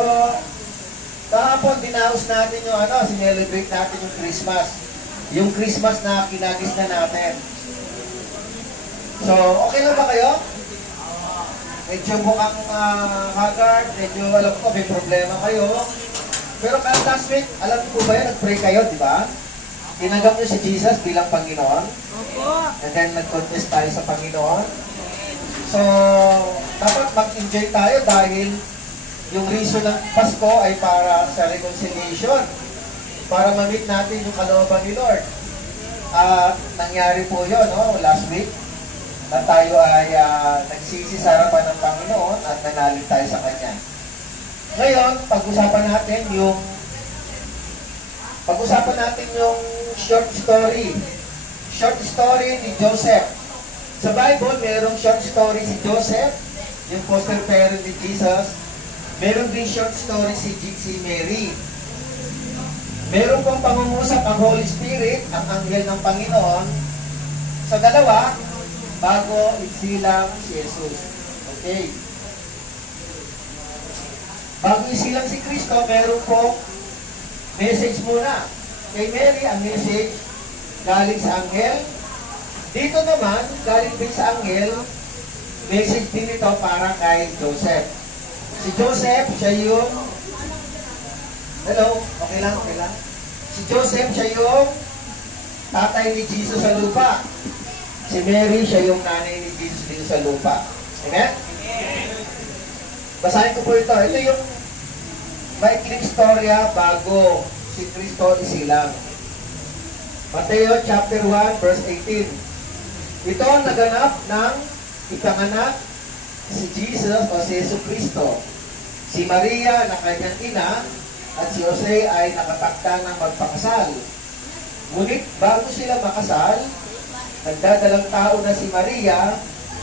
So, kahapon, dinaos natin yung sinelebrate natin yung Christmas. Yung Christmas na kinagis na natin. So, okay lang ba kayo? Medyo mukhang haggard, medyo alam ko may problema kayo. Pero last week, alam ko ba yun, nag-pray kayo, di ba? Tinanggap niyo si Jesus bilang Panginoon. And then nag-confess tayo sa Panginoon. So, dapat mag-enjoy tayo dahil yung reason ng Pasko ay para sa reconciliation. Para ma-meet natin yung kalooban ni Lord. Nangyari po yun, last week. Na tayo ay nagsisi sa harapan ng Panginoon at nanalig tayo sa Kanya. Ngayon, pag-usapan natin yung short story. Short story ni Joseph. Sa Bible, mayroong short story si Joseph, yung foster parent ni Jesus. Mayroong din short story si Mary. Mayroong pang pangungusap ang Holy Spirit, ang anghel ng Panginoon, sa dalawa, bago isilang si Jesus. Okay. Bago isilang si Kristo, meron po message muna. Kay Mary, ang message galing sa anghel. Dito naman, galing din sa anghel, message din ito para kay Joseph. Si Joseph, siya yung... Hello? Okay lang? Si Joseph, siya yung tatay ni Jesus sa lupa. Si Mary, siya yung nanay ni Jesus dito sa lupa. Amen? Basahin ko po ito. Ito yung maikling storya bago si Kristo isilang. Mateo chapter 1 verse 18. Ito ang naganap ng ipanganak si Jesus o si Yesu Kristo. Si Maria na kanyang ina at si Jose ay nakatakda ng magpakasal. Ngunit bago sila makasal, nagdadalang tao na si Maria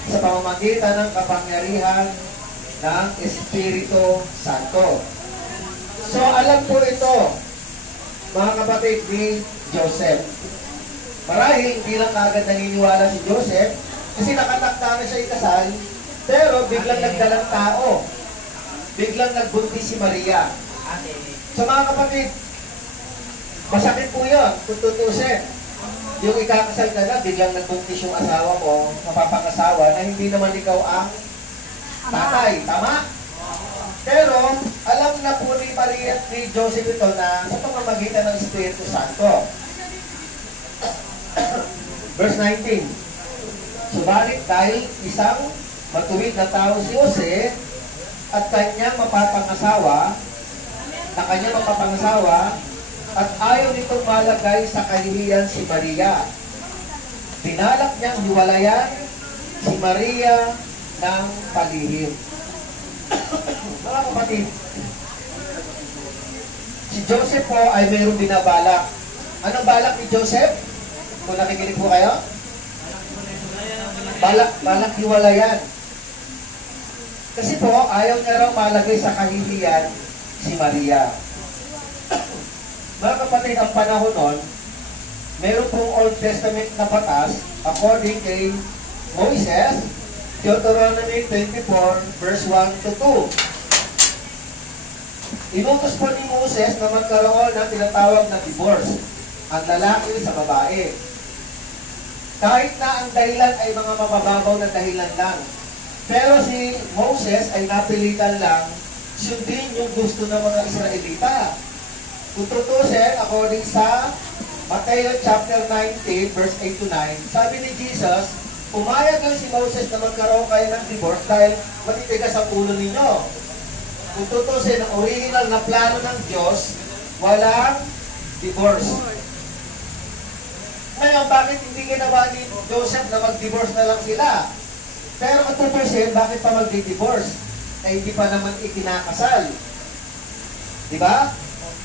sa pamamagitan ng kapangyarihan ng Espiritu Santo. So, alam po ito, mga kapatid ni Joseph. Marahil, hindi lang agad naniniwala si Joseph kasi nakatakda na siya ikasal, pero biglang nagdalang tao. Biglang nagbuntis si Maria. So, mga kapatid, masakit po yun kung tutusin. Yung ikakasal ka na, biglang nagbuntis yung asawa mo, mapapangasawa, na hindi naman ikaw ang tatay. Tama? Pero, alam na po ni Maria at ni Joseph ito na sa pamamagitan ng Espiritu Santo. Verse 19. Subalit dahil isang matuwid na tao si Jose at kanyang mapapangasawa, at ayaw nitong malagay sa kahihiyan si Maria. Binalak niyang hiwalayan si Maria ng palihim. Mga kapatid, si Joseph po ay mayroong binabalak. Anong balak ni Joseph? Kung nakikinig po kayo? Balak hiwalayan. Kasi po, ayaw niya raw malagay sa kahihiyan si Maria. Mga kapatid, ang panahon nun, meron pong Old Testament na batas according kay Moises, Deuteronomy 24, verse 1 to 2. Inutos po ni Moses na magkaroon ng tinatawag na divorce, ang lalaki sa babae. Kahit na ang dahilan ay mga mabababaw na dahilan lang. Pero si Moses ay napilitan lang sundin yung gusto ng mga Israelita. Kung tutusin, according sa Mateo chapter 19, verse 8 to 9, sabi ni Jesus, pumayag lang si Moses na magkaroon kayo ng divorce dahil matitigas ang ulo ninyo. Kung tutusin, ang original na plano ng Diyos, walang divorce. Ngayon, bakit hindi ginawa ni Joseph na mag-divorce na lang sila? Pero kung tutusin, bakit pa mag-divorce? Eh, hindi pa naman ikinakasal. Diba?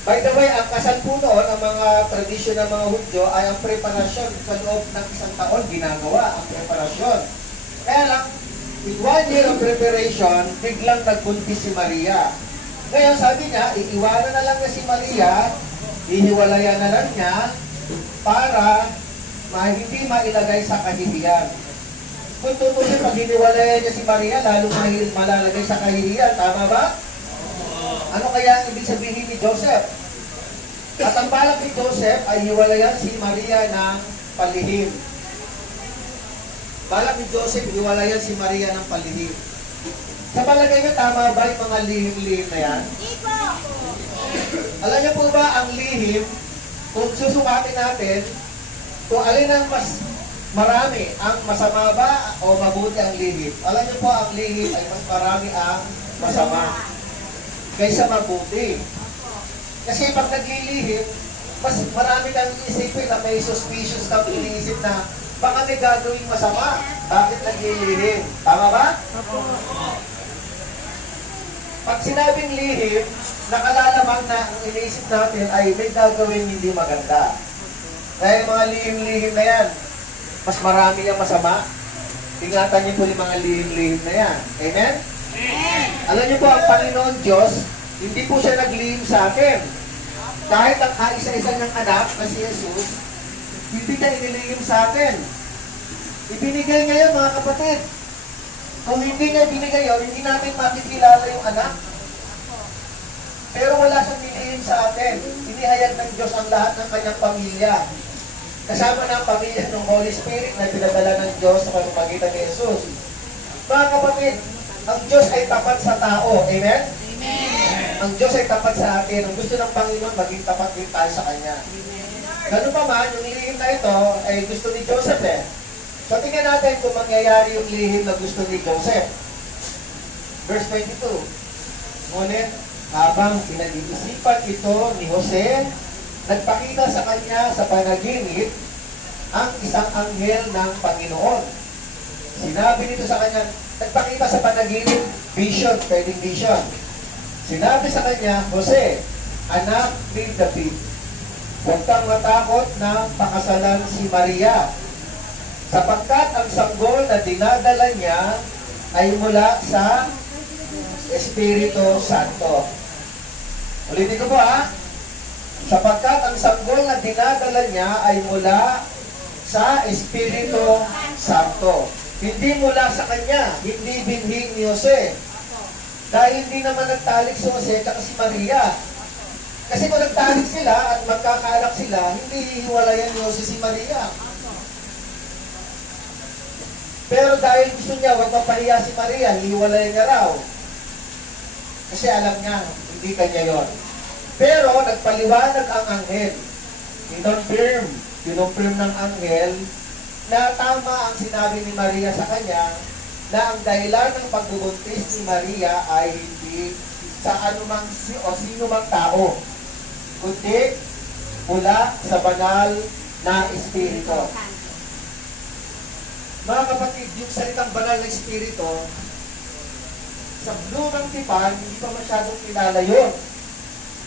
By the way, ang kasal po noon, ang mga tradisyon ng mga Hudyo ay ang preparasyon. Sa loob ng isang taon, ginagawa ang preparasyon. Kaya lang, with 1 year of preparation, biglang nagbuntis si Maria. Ngayon, sabi niya, iiwanan na lang niya si Maria, ihiwalayan na lang niya, para hindi mailagay sa kahihiyan. Kung tutusin, pag hiniwalayan niya si Maria, lalo malalagay sa kahihiyan. Tama ba? Ano kaya ang ibig sabihin ni Joseph? At ang balak ni Joseph ay hiwalayan si Maria ng palihim. Balak ni Joseph, hiwalayan si Maria ng palihim. Sa palagay niyo, tama ba yung mga lihim-lihim na yan? Alam niyo po ba ang lihim, kung susukatin natin, kung alin ang mas marami, ang masama ba o mabuti ang lihim? Alam niyo po, ang lihim ay mas marami ang masama kaysa mabuti. Kasi pag naglilihim, mas marami kang isipin na may suspicious kang iniisip na baka may gagawing masama. Bakit naglilihim? Tama ba? Pag sinabing lihim, nakalalamang na ang iniisip natin ay may gagawin hindi maganda. Kaya mga lihim-lihim na yan, mas marami yung masama. Ingatan niyo po yung mga lihim-lihim na yan. Amen? Amen. Alam niyo po, ang Panginoon Diyos, hindi po siya naglihim sa atin. Kahit ang kaisa-isa niyang anak na si Jesus, hindi niya inilihim sa atin. Ibinigay niya yun, mga kapatid. Kung hindi niya binigay yun, hindi natin makikilala yung anak. Pero wala siyang nilihim sa atin. Inihayag ng Diyos ang lahat ng kanyang pamilya. Kasama na ang pamilya ng Holy Spirit na pinadala ng Diyos sa pamamagitan ni Jesus. Mga kapatid, ang Diyos ay tapat sa tao. Amen? Amen. Ang Diyos ay tapat sa atin. Ang gusto ng Panginoon, maging tapat din tayo sa Kanya. Ganun pa man, yung lihim na ito ay gusto ni Joseph eh. So tingnan natin kung mangyayari yung lihim na gusto ni Joseph. Verse 22. Ngunit, habang pinag-iisipan ito ni Jose, nagpakita sa kanya sa panaginip ang isang anghel ng Panginoon. Sinabi nito sa kanya, nagpakita sa panaginip, vision, pwedeng vision. Sinabi sa kanya, Jose, anak ni David, huwag kang matakot na pakasalan si Maria, sapagkat ang sanggol na dinadala niya ay mula sa Espiritu Santo. Ulitin ko po sapagkat ang sanggol na dinadala niya ay mula sa Espiritu Santo. Hindi mula sa kanya, hindi binhi ni Jose. Dahil hindi naman nagtalik si Jose at si Maria. Kasi kung nagtalik sila at magkakaanak sila, hindi hiwalayan ni Jose si Maria. Pero dahil gusto niya, wag mapahiya si Maria, hiwalayan niya raw. Kasi alam niya, hindi kanya yon. Pero nagpaliwanag ang anghel. Kinonfirm ng anghel na tama ang sinabi ni Maria sa kanya na ang dahilan ng pagbubuntis ni Maria ay hindi sa anumang sino mang tao, kundi mula sa banal na Espiritu. Mga kapatid, yung salitang banal na Espiritu, sa lumang tipan, hindi pa masyadong kilala yun.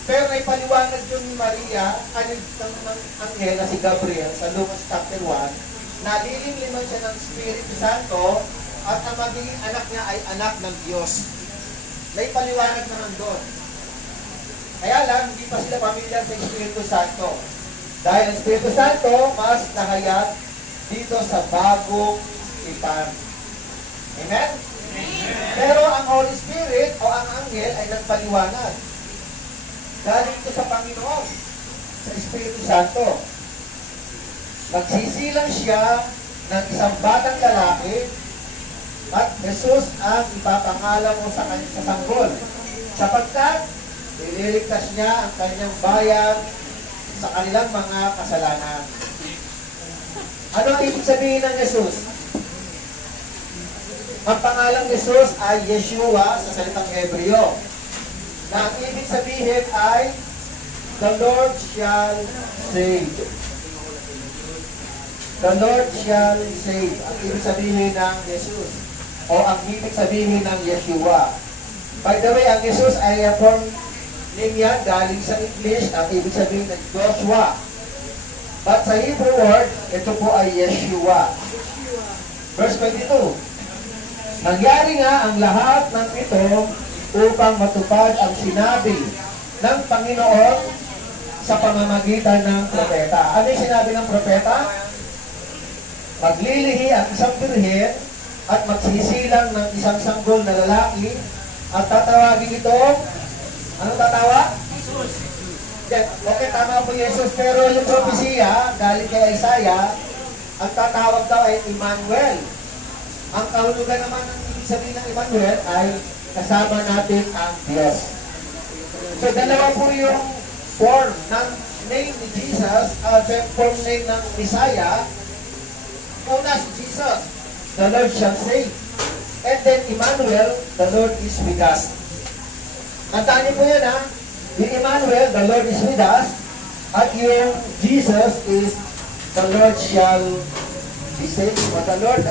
Pero may paliwanag yun ni Maria, ng anghel na si Gabriel sa Lucas chapter 1, na lilimliman siya ng Espiritu Santo at ang magiging anak niya ay anak ng Diyos. May paliwanag naman doon. Kaya lang, hindi pa sila pamilyar sa Espiritu Santo. Dahil ang Espiritu Santo, mas nahayag dito sa bagong tipan. Amen? Amen? Pero ang Holy Spirit o ang anghel ay nagpaliwanag. Galing ito sa Panginoon, sa Espiritu Santo. Magsisilang siya ng isang batang lalaki at Jesus ang ipapangalan mo sa kanya sa sanggol. Sapagkat, ililigtas niya ang kanyang bayan sa kanilang mga kasalanan. Ano ang ibig sabihin ng Jesus? Ang pangalang Jesus ay Yeshua sa salitang Hebreo. Na ang ibig sabihin ay the Lord shall save. The Lord shall save. Ang ibig sabihin ng Jesus. O ang ibig sabihin ng Yeshua. By the way, ang Jesus ay from name yan, galing sa English, ang ibig sabihin ng Joshua. But sa Hebrew word, ito po ay Yeshua. Verse 22. Nangyari nga ang lahat ng ito upang matupad ang sinabi ng Panginoon sa pamamagitan ng propeta. Ano yung sinabi ng propeta? Maglilihi ang isang birhen at magsisilang ng isang sanggol na lalaki at tatawagin ito, ano tatawag? po Jesus, pero yung propesya, galing kay Isaiah, ang tatawag daw ay Emmanuel. Ang kahulugan naman ng ibig sabihin ng Emmanuel ay kasama natin ang Diyos. So, dalawa po yung form ng name ni Jesus, form name ng Messiah. Una si Jesus, the Lord shall save. And then Emmanuel, the Lord is with us. Tandaan niyo po yan, ha? Yung Emmanuel, the Lord is with us. At yung Jesus is the Lord shall be saved. Or the Lord,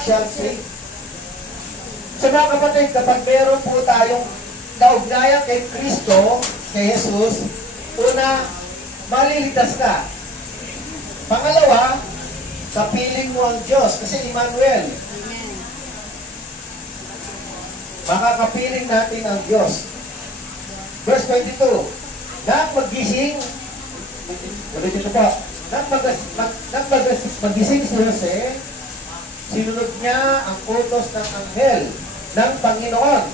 shall save. So mga kapatid, kapag meron po tayong kaugnayan kay Kristo, kay Jesus, una, maliligtas ka. Pangalawa, kapiling mo ang Diyos. Kasi Emmanuel, makakapiling natin ang Diyos. Verse 22, nang magising, ulit ito po, nang magising si Jose, sinunod niya ang utos ng anghel ng Panginoon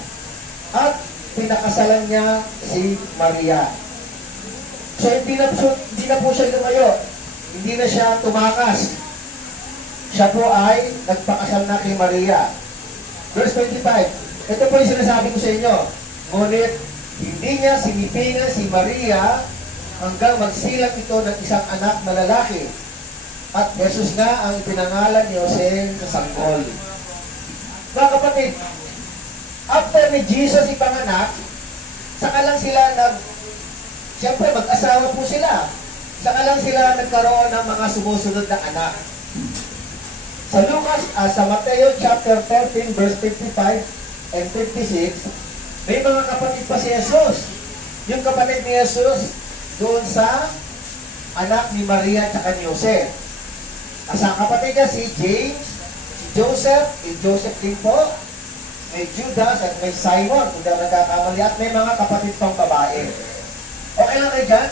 at pinakasalan niya si Maria. So hindi na po siya lumayo, hindi na siya tumakas. Siya po ay nagpakasal na kay Maria. Verse 25, ito po yung sinasabi ko sa inyo. Ngunit hindi niya sinipingan si Maria hanggang magsilang ito ng isang anak na lalaki. At Jesus nga ang pinangalan ni Jose sa sanggol. Mga kapatid, after ni Jesus ipanganak, saka lang sila siyempre mag-asawa po sila. Saka lang sila nagkaroon ng mga sumusunod na anak. Sa sa Mateo chapter 13 verse 55 and 56, may mga kapatid pa si Jesus. Yung kapatid ni Jesus doon sa anak ni Maria at ni Jose. Ang kapatid niya si James, si Joseph, din po, may Judas at may Simon, kung daw nagkakamali, at may mga kapatid pang babae. Okay lang kayo dyan?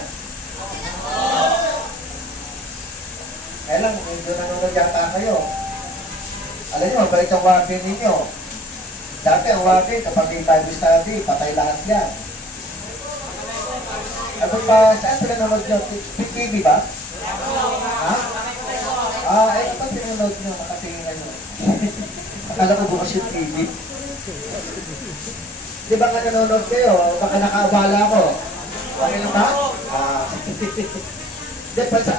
Kaya lang, medyo nanonood yata kayo. Alam niyo, mabalik ang warden ninyo. Dati ang warden, kapag may Bible study, patay lahat yan. Ano pa, saan sila nanonood nyo? TV ba? Ha? Ito pa pinanood nyo, makatingin nyo. Akala ko bukas yung TV. Di ba nga nanonood kayo? Baka nakaabala ko. Okay lang ba?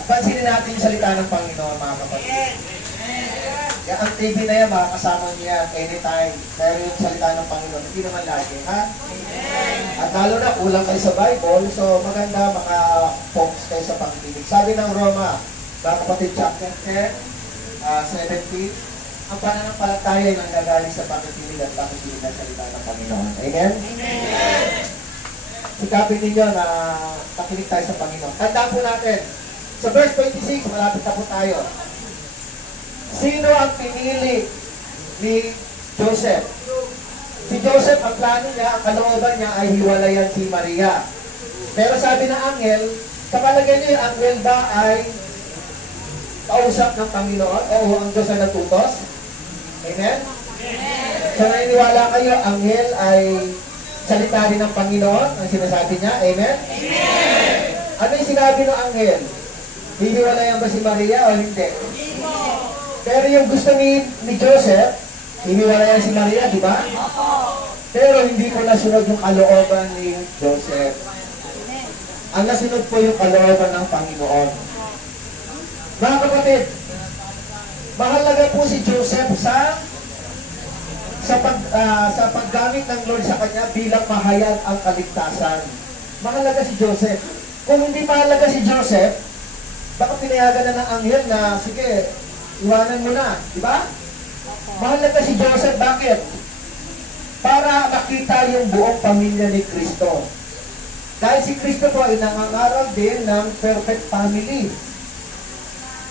Pansinin natin yung salita ng Panginoon, mga kapatid. Kaya ang TV na yan, makakasama niya anytime. Pero yung salita ng Panginoon, hindi naman lagi, ha? At lalo na, kulang kayo sa Bible, so maganda maka-focus kayo sa pagkikinig. Sabi ng Roma, mga kapatid, chapter 10, 17, ang pananampalataya ay nanggagaling sa pakikinig at pakikinig ng salita ng Panginoon. Amen? Amen! Sikapin ninyo na pakinig tayo sa Panginoon. Tandaan po natin, sa verse 26, malapit na po tayo. Sino ang pinili ni Joseph? Si Joseph, ang plano niya, ang kalooban niya ay hiwalayan si Maria. Pero sabi ng anghel, sa palagay niyo, yung anghel ba ay kausap ng Panginoon o ang Diyos ay natutos? Amen? So naniniwala kayo, anghel ay salita rin ng Panginoon, ang sinasabi niya? Amen? Amen! Ano yung sinabi ng anghel? Hihiwalayan ba si Maria o hindi? Pero yung gusto ni Joseph, hiniwalayan si Maria, di ba? Pero hindi ko nasunod yung kalooban ni Joseph. Ang nasunod po yung kalooban ng Panginoon. Mga kapatid, mahalaga po si Joseph sa paggamit ng Lord sa kanya bilang mahayag ang kaligtasan. Mahalaga si Joseph. Kung hindi mahalaga si Joseph, baka pinayagan na ng anghel na, sige, iwanan mo na, di ba? Mahalaga si Joseph, bakit? Para makita yung buong pamilya ni Kristo. Dahil si Kristo po ay nangangaral din ng perfect family.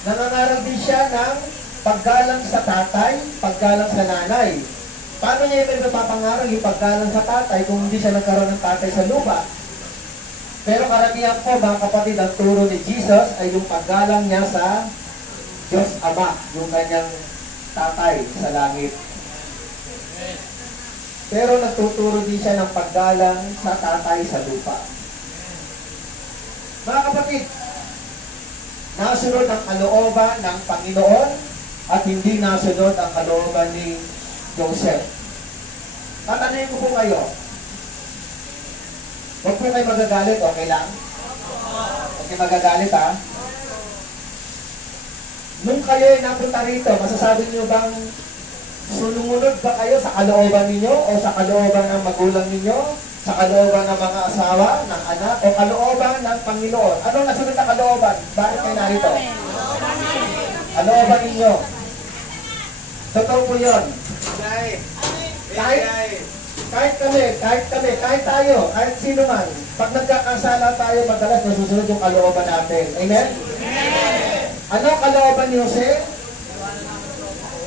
Nangangaral din siya ng paggalang sa tatay, paggalang sa nanay. Paano niya yung napapangaral yung paggalang sa tatay kung hindi siya nagkaroon ng tatay sa lupa? Pero karamihan po, mga kapatid, ang turo ni Jesus ay yung paggalang niya sa Diyos Ama, yung kanyang tatay sa langit. Pero nagtuturo din siya ng paggalang sa tatay sa lupa. Mga kapatid, nasunod ang kalooban ng Panginoon at hindi nasunod ang kalooban ni Joseph. Tatanungin ko po kayo, huwag po kayo magagalit, okay lang? Huwag kayo magagalit, ha? Nung kayo ay napunta rito, masasabi niyo bang sumunod ba kayo sa kalooban ninyo o sa kalooban ng magulang ninyo? Sa kalooban ng mga asawa, ng anak, o kalooban ng Panginoon? Anong nasunod na kalooban? Bakit kayo narito? Kalooban ninyo. Totoo po yun. Kahit tayo, kahit sino man, pag nagkakasala tayo, madalas nasusunod yung kalooban natin. Amen? Ano ang kalooban ni Jose?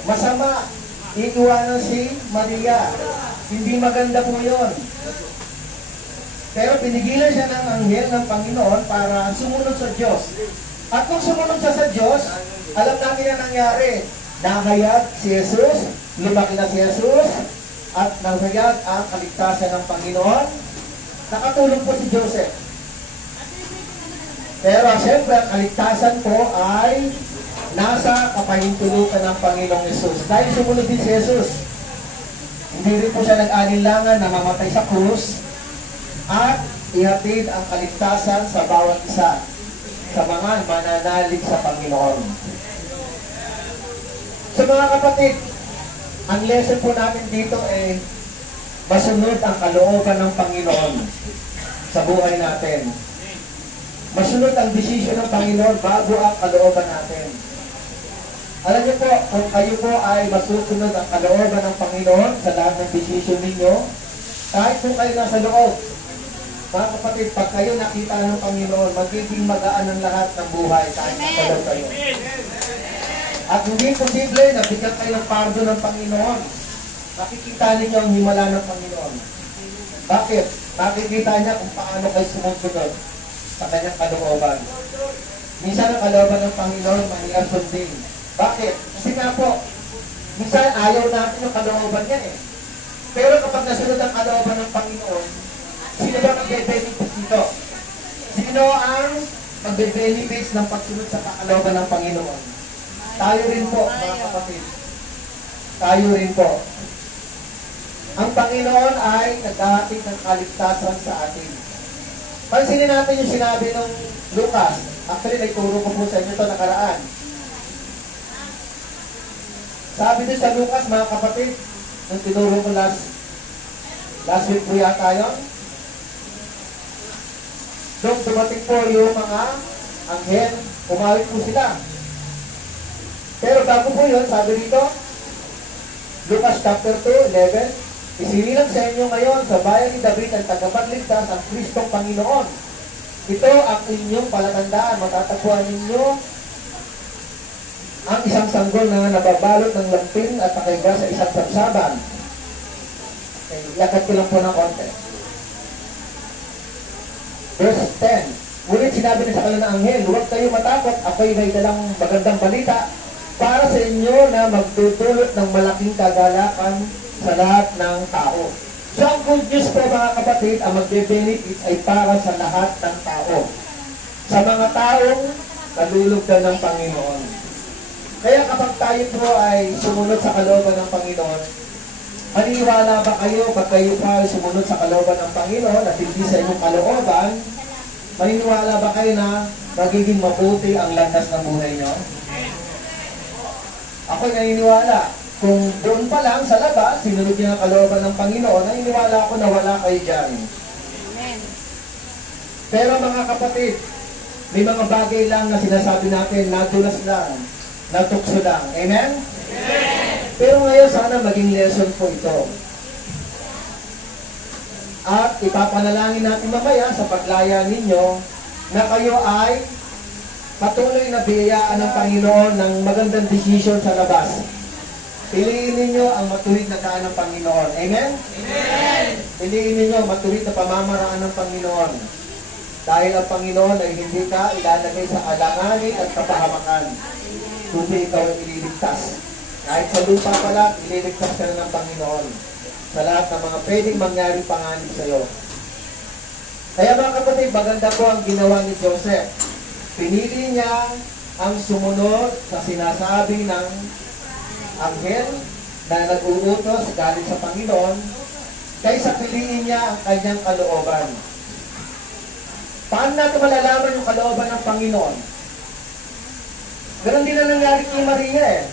Masama. Iiwanan si Maria. Hindi maganda po yun. Pero pinigilan siya ng anghel ng Panginoon para sumunod sa Diyos. At kung sumunod siya sa Diyos, alam natin ang nangyari. Nahayag si Jesus, lumaki na si Jesus, at nahayag ang kaligtasan ng Panginoon. Nakatulong po si Joseph. Pero siyempre, ang kaligtasan po ay nasa kapahintulutan ng Panginoong Jesus. Dahil sumunod din si Jesus. Hindi rin po siya nag-alinlangan na mamatay sa krus at ihatid ang kaligtasan sa bawat isa sa mga mananalig sa Panginoon. So mga kapatid, ang lesson po natin dito ay masunod ang kalooban ng Panginoon sa buhay natin. Masunod ang desisyon ng Panginoon bago ang kalooban natin. Alam niyo po, kung kayo po ay masusunod ang kalooban ng Panginoon sa lahat ng desisyon ninyo, kahit po kayo nasa loob, mga kapatid, pag kayo nakita ng Panginoon, magiging magaan ang lahat ng buhay kahit nasa loob kayo. At hindi posible na bigyan kayo ng pardo ng Panginoon. Makikita ninyo ang himala ng Panginoon. Bakit? Makikita niya kung paano kayo sumusunod sa kanyang kalooban. Minsan ang kalooban ng Panginoon mahirap sundin. Bakit? Kasi nga po, minsan ayaw natin yung kalooban niya eh. Pero kapag nasunod ang kalooban ng Panginoon, sino ba magbe-benefits dito? Sino ang magbe-benefits ng pagsunod sa kalooban ng Panginoon? Tayo rin po, mga kapatid. Tayo rin po. Ang Panginoon ay naghahatid ng kaligtasan sa atin. Pansinin natin yung sinabi ng Lucas. Actually, naituro ko po sa inyo ito nakaraan. Sabi din sa Lucas, mga kapatid, nung tinuro ko last week po yata yun, nung dumating po yung mga anghel, umawit po sila. Pero bago po yun, sabi dito, Lucas chapter 2, 11, isinilang sa inyo ngayon sa bayan ni David ang tagapagligtas ang Kristong Panginoon. Ito ang inyong palatandaan. Matatagpuan ninyo ang isang sanggol na nababalot ng lampin at nakaiga sa isang sabsaban. Okay, lakad ko lang po ng konti. Verse 10. Ngunit sinabi niya sa kanila ng anghel, huwag kayo matakot, ako'y may dalang magandang balita para sa inyo na magtutulot ng malaking kagalakan sa lahat ng tao. So ang good news po mga kapatid, ang magbe-benefit ay para sa lahat ng tao. Sa mga taong nalulugdan ng Panginoon. Kaya kapag tayo po ay sumunod sa kalooban ng Panginoon, maniwala ba kayo pag kayo pa ay sumunod sa kalooban ng Panginoon at hindi sa inyong kalooban, maniniwala ba kayo na magiging mabuti ang landas ng buhay nyo? Ako'y naniniwala. Kung doon pa lang sa labas, sinunod niyo ang kalooban ng Panginoon, naniniwala ako na wala kayo dyan. Amen. Pero mga kapatid, may mga bagay lang na sinasabi natin, nadulas lang, natukso lang. Amen? Amen. Pero ngayon, sana maging lesson po ito. At ipapanalangin natin mamaya sa paglaya ninyo na kayo ay patuloy na biyayaan ng Panginoon ng magandang desisyon sa labas. Piliin ninyo ang matuwid na daan ng Panginoon. Amen? Amen. Piliin ninyo ang matuwid na pamamaraan ng Panginoon. Dahil ang Panginoon ay hindi ka ilalagay sa alanganin at kapahamakan. Kundi ikaw ay ililigtas. Kahit sa lupa pala, ililigtas ka na ng Panginoon. Sa lahat ng mga pwedeng mangyaring panganib sa iyo. Kaya mga kapatid, maganda po ang ginawa ni Joseph. Pinili niya ang sumunod sa sinasabi ng anghel na nag-uutos galing sa Panginoon kaysa piliin niya ang kanyang kalooban. Paano natin malalaman yung kalooban ng Panginoon? Ganon din na nangyari kay Maria eh.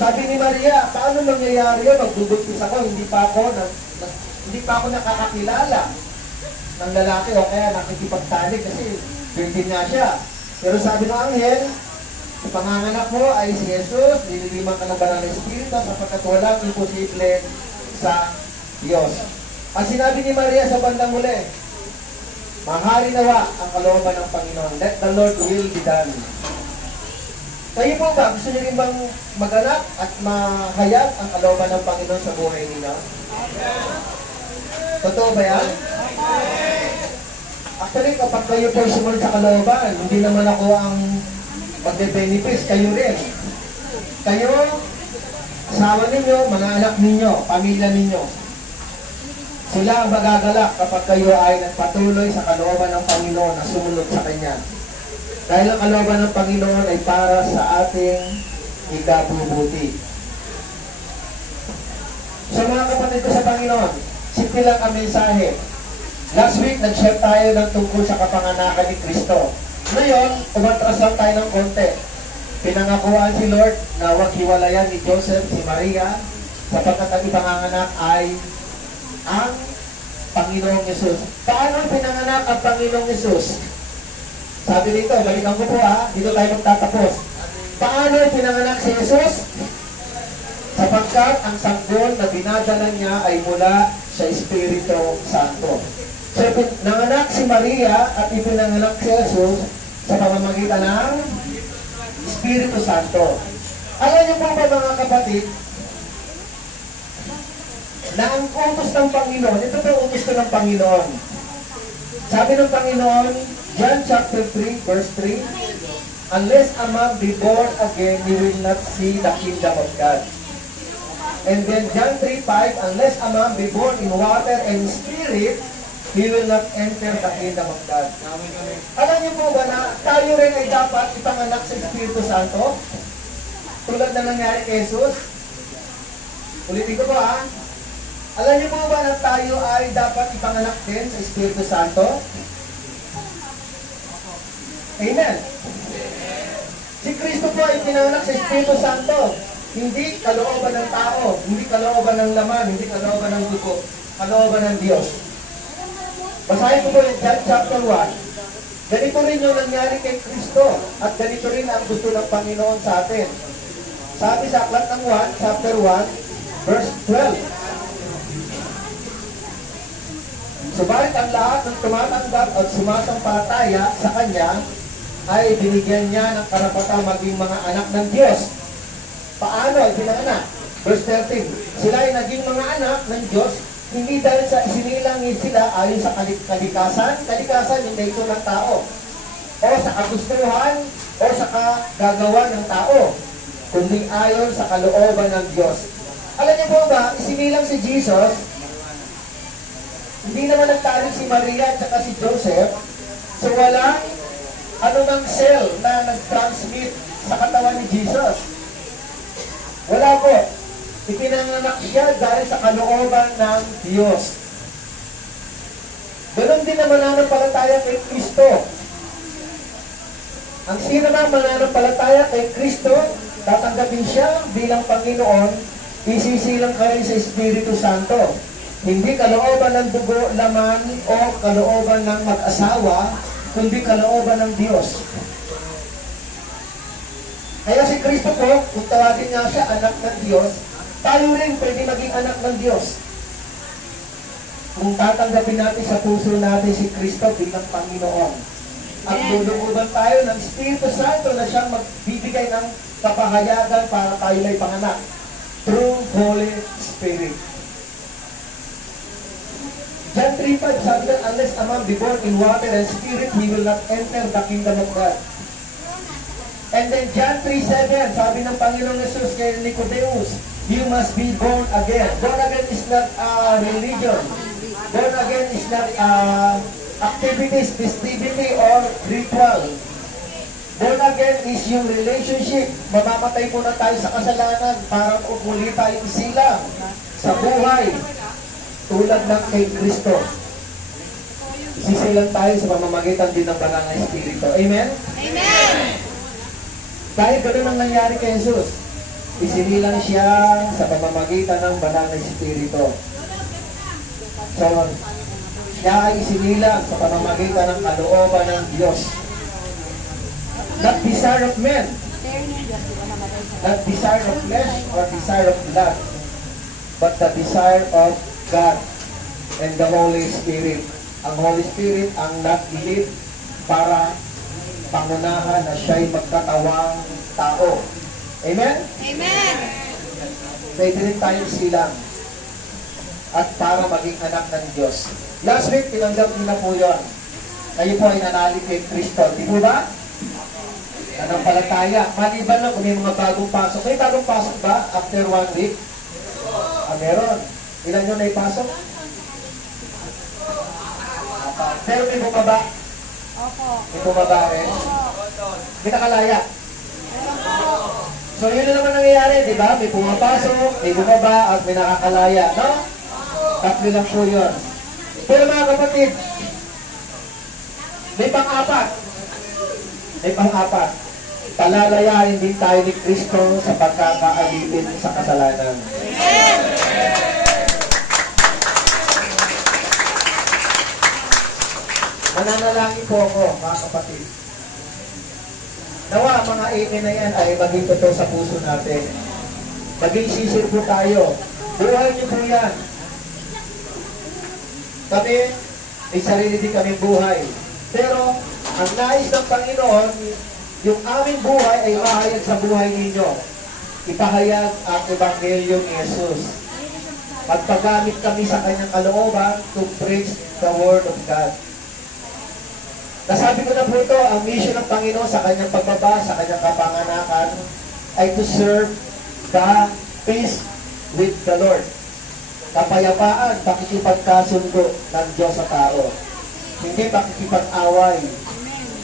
Sabi ni Maria, paano nangyayari yun? Magbubuntis ako, hindi pa ako nakakakilala ng lalaki o kaya nakikipagtalik kasi virgin nga siya. Pero sabi ng anghel, ang panganganak mo ay si Jesus, nililiman ka ng banal na Espiritu sapagkat walang imposible sa Diyos. Ang sinabi ni Maria sa bandang huli, mahari nawa ang kalooban ng Panginoon. Let the Lord will be done. Kayo po ba, gusto niyo rin bang maganap at mahayag ang kalooban ng Panginoon sa buhay ninyo? Totoo ba yan? Actually, kapag kayo po sumunod sa kalooban, hindi naman ako ang magbe-benefits, kayo rin. Kayo, asawa ninyo, mga anak ninyo, pamilya ninyo. Sila ang magagalak kapag kayo ay nagpatuloy sa kalooban ng Panginoon na sumunod sa Kanya. Dahil ang kalooban ng Panginoon ay para sa ating ikabubuti. So mga kapatid ko sa Panginoon, simple lang ang mensahe. Last week, nag-share tayo ng tungkol sa kapanganakan ni Kristo. Ngayon, umatras lang tayo ng konti. Pinangakuan si Lord na huwag hiwalayan ni Joseph si Maria sapagkat ang ipanganganak ay ang Panginoong Yesus. Paano pinanganak ang Panginoong Yesus? Sabi dito, balikan ko po dito tayo magtatapos. Paano pinanganak si Jesus? Sapagkat ang sanggol na dinadala niya ay mula sa Espiritu Santo. So, nanganak si Maria at ipinanganak si Jesus sa pamamagitan ng Espiritu Santo. Alam niyo po ba mga kapatid, na ang utos ng Panginoon, ito po utos ko ng Panginoon. Sabi ng Panginoon, John chapter 3, verse 3, unless a man be born again, he will not see the kingdom of God. And then John 3:5, unless a man be born in water and spirit, he will not enter the kingdom of God. Alam niyo po ba na tayo rin ay dapat ipanganak sa Espiritu Santo? Tulad na nangyari kay Jesus? Ulitin ko po Alam niyo po ba na tayo ay dapat ipanganak din sa Espiritu Santo? Amen. Si Kristo po ay pinanganak sa Espiritu Santo. Hindi kalooban ng tao, hindi kalooban ng laman, hindi kalooban ng dugo, kalooban ng Diyos. Basahin ko po yung John chapter 1. Ganito rin yung nangyari kay Kristo at ganito rin ang gusto ng Panginoon sa atin. Sabi sa aklat ng 1, chapter 1, verse 12. Subalit ang lahat ng tumatanggap at sumasampalataya sa Kanya ay binigyan niya ng karapatang maging mga anak ng Diyos. Paano ay pinanganak? Verse 13, sila ay naging mga anak ng Diyos, hindi dahil sa isinilangin sila ayon sa kalikasan hindi ito ng tao, o sa kagustuhan, o sa kagagawa ng tao, kundi ayon sa kalooban ng Diyos. Alam niyo po ba, isinilang si Jesus, hindi naman nagtalik si Maria at saka si Joseph, so walang anumang cell na nag-transmit sa katawan ni Jesus. Wala po. Ipinanganak siya dahil sa kalooban ng Diyos. Ganon din naman mananampalataya kay Kristo. Ang sino na mananampalataya kay Kristo, tatanggapin siya bilang Panginoon, isisilang ka rin sa Espiritu Santo. Hindi kalooban ng dugo, laman, o kalooban ng mag-asawa, kundi kalooban ng Diyos. Kaya si Kristo po, kung tawagin nga siya anak ng Diyos, tayo rin pwede maging anak ng Diyos. Kung tatanggapin natin sa puso natin si Kristo bilang Panginoon. At lulububan tayo ng Espiritu Santo na siyang magbibigay ng kapahayagan para tayo ay panganak. Through Holy Spirit. John 3:5 sabi na, unless a man be born in water and spirit, he will not enter the kingdom of God. And then John 3:7, sabi ng Panginoong Jesus kay Nicodemus, you must be born again. Born again is not a religion. Born again is not a activities, festivity, or ritual. Born again is yung relationship. Mamamatay muna tayo sa kasalanan para muli tayo isilang sa buhay. Tulad ng kay Kristo. Sisilang tayo sa pamamagitan din ng banal na Espiritu. Amen? Amen. Dahil ganun ang nangyari kay Jesus. Isinilang siya sa pamamagitan ng banal na Espiritu. So, siya ay isinilang sa pamamagitan ng kalooban ng Diyos. Not desire of men, not desire of flesh or desire of blood, but the desire of God and the Holy Spirit. Ang Holy Spirit ang nag-lead para pangunahan na siya'y magkatawang tao. Amen? Amen. Pwede rin tayong silang at para maging anak ng Diyos. Last week, tinanggap niyo na po yun. Kayo po ay nanali kay Kristo. Di po ba? Nanampalataya. Maliban lang kung may mga bagong pasok. May bagong pasok ba after 1 week? Meron. Ilan nyo na ipasok? Pero may bumaba. Opo. May bumaba rin. May nakalaya. So yun na naman nangyayari, di ba? May pumapasok, may bumaba, at may nakakalaya. No? Tatlo lang po yun. Pero mga kapatid, may pang-apat. May pang-apat. Palalayain din tayo ni Kristo sa pagkakaalipin sa kasalanan. Mananalangin po ako, mga kapatid. Nawa, mga amen na yan ay maging totoo sa puso natin. Maging sisir po tayo. Buhay niyo po yan. Kami, may sarili din kami buhay. Pero, ang nais ng Panginoon, yung aming buhay ay mahayag sa buhay ninyo. Ipahayag ang Ebanghelyo ni Jesus. Magpagamit kami sa kanyang kalooban to preach the Word of God. Nasabi ko na po ito, ang mission ng Panginoon sa kanyang pagbaba, sa kanyang kapanganakan, ay to serve the peace with the Lord. Kapayapaan, pakikipagkasundo ng Diyos sa tao. Hindi pakikipag-away.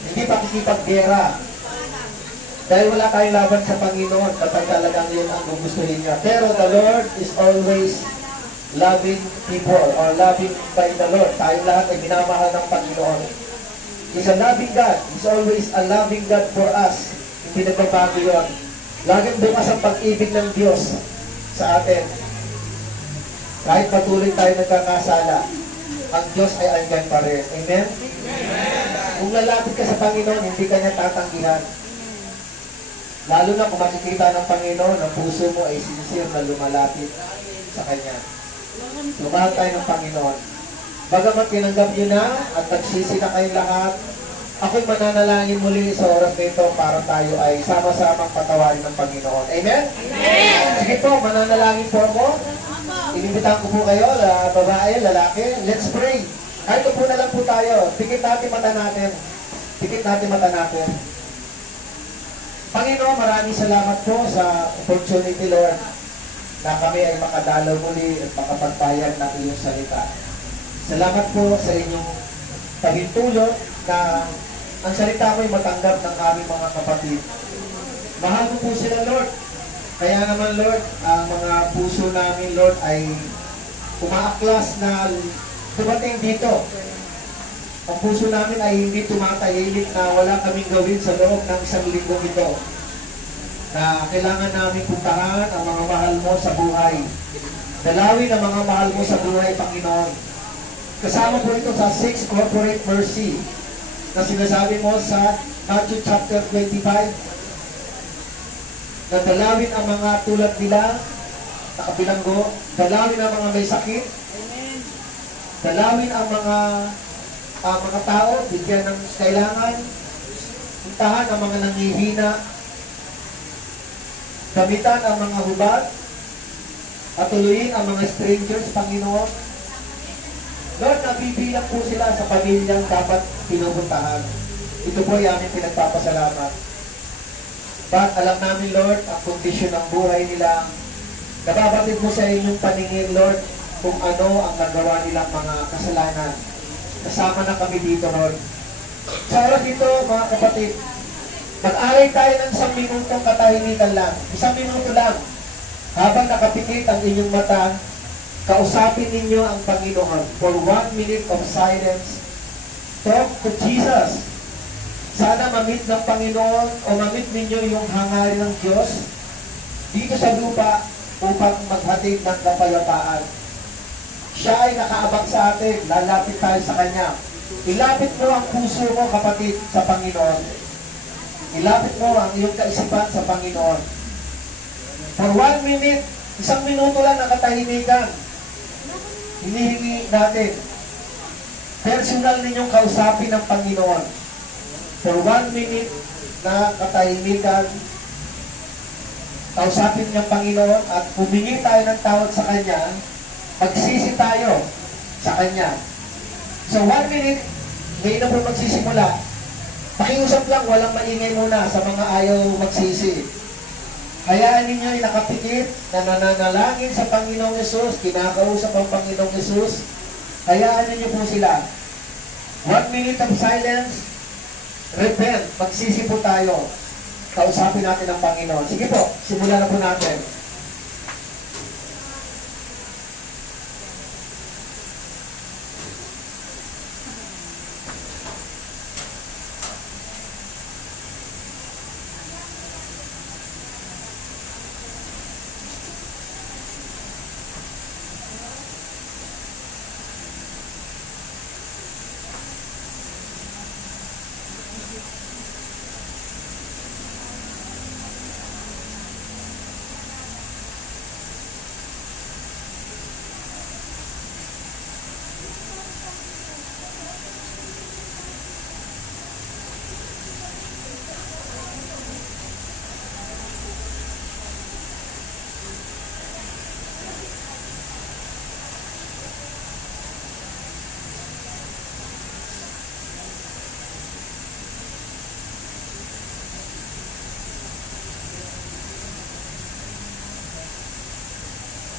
Hindi pakikipaggera. Dahil wala tayong laban sa Panginoon kapag talagang yun ang gugustuhin niya. Pero the Lord is always loving people or loving by the Lord. Tayong lahat ay minamahal ng Panginoon. He's a loving God. He's always a loving God for us. Hindi nagbabago yun. Laging bukas ang pag-ibig ng Diyos sa atin. Kahit patuloy tayo nagkakasala, ang Diyos ay andyan pa rin. Amen? Kung lalapit ka sa Panginoon, hindi ka niya tatanggihan. Lalo na kung makikita ng Panginoon, ang puso mo ay sincere na lumalapit sa Kanya. Lumahal tayo ng Panginoon. Bagamat tinanggap nyo na at nagsisi na kayong lahat, ako'y mananalangin muli sa oras nito para tayo ay sama-samang patawarin ng Panginoon. Amen? Amen! Sige po, mananalangin po ako. Inimbitahan ko po kayo, babae, lalaki. Let's pray. Kahit po na lang po tayo. Pikit natin mata natin. Pikit natin mata natin. Panginoon, maraming salamat po sa opportunity, Lord, na kami ay makadalaw muli at makapagpayag ng iyong salita. Salamat po sa inyong pahintulot na ang salita ko ay matanggap ng aming mga kapatid. Mahal ko po sila, Lord. Kaya naman, Lord, ang mga puso namin, Lord, ay umaaklas na dumating dito. Ang puso namin ay hindi tumatahimik na wala kaming gawin sa loob ng isang linggong ito. Na kailangan namin puntahan ang mga mahal mo sa buhay. Dalawin ang mga mahal mo sa buhay, Panginoon. Kasama po ito sa 6 corporate mercy na sinasabi mo sa Matthew chapter 25 na dalawin ang mga tulad nila, nakabilanggo, dalawin ang mga may sakit, dalawin ang mga tao, bigyan ng kailangan, puntahan ang mga nanghihina, gamitan ang mga hubad, at tuluyin ang mga strangers, Panginoon. Lord, nabibilang po sila sa pamilyang dapat pinupuntahan. Ito po ay aming pinagpapasalamat. But alam namin, Lord, ang kondisyon ng buhay nila, nababatid mo sa inyong paningin, Lord, kung ano ang nagawa nilang mga kasalanan. kasama na kami dito ron. Sa oras dito, mga kapatid, mag-alay tayo ng 1 minutong katahimikan lang. 1 minuto lang. Habang nakapikit ang inyong mata, kausapin ninyo ang Panginoon for 1 minute of silence. Talk to Jesus. Sana mamit ng Panginoon o mamit ninyo yung hangarin ng Diyos dito sa lupa upang maghatid ng kapayapaan. Siya ay nakaabang sa atin. Lalapit tayo sa Kanya. Ilapit mo ang puso mo, kapatid, sa Panginoon. Ilapit mo ang iyong kaisipan sa Panginoon. For 1 minute, 1 minuto lang ang katahimikan. Hinihingi natin. Personal ninyong kausapin ng Panginoon. For 1 minute na katahimikan, kausapin niyang Panginoon at humingi tayo ng tawad sa Kanya, magsisi tayo sa Kanya. So 1 minute, ngayon na po magsisimula. Pakiusap lang, walang maingay muna sa mga ayaw magsisi. Hayaan ninyo yung nakapikit na nananalangin sa Panginoong Yesus, kinakausap ang Panginoong Yesus. Hayaan ninyo po sila. 1 minute of silence, repent, magsisi po tayo. Kausapin natin ang Panginoon. Sige po, simulan na po natin.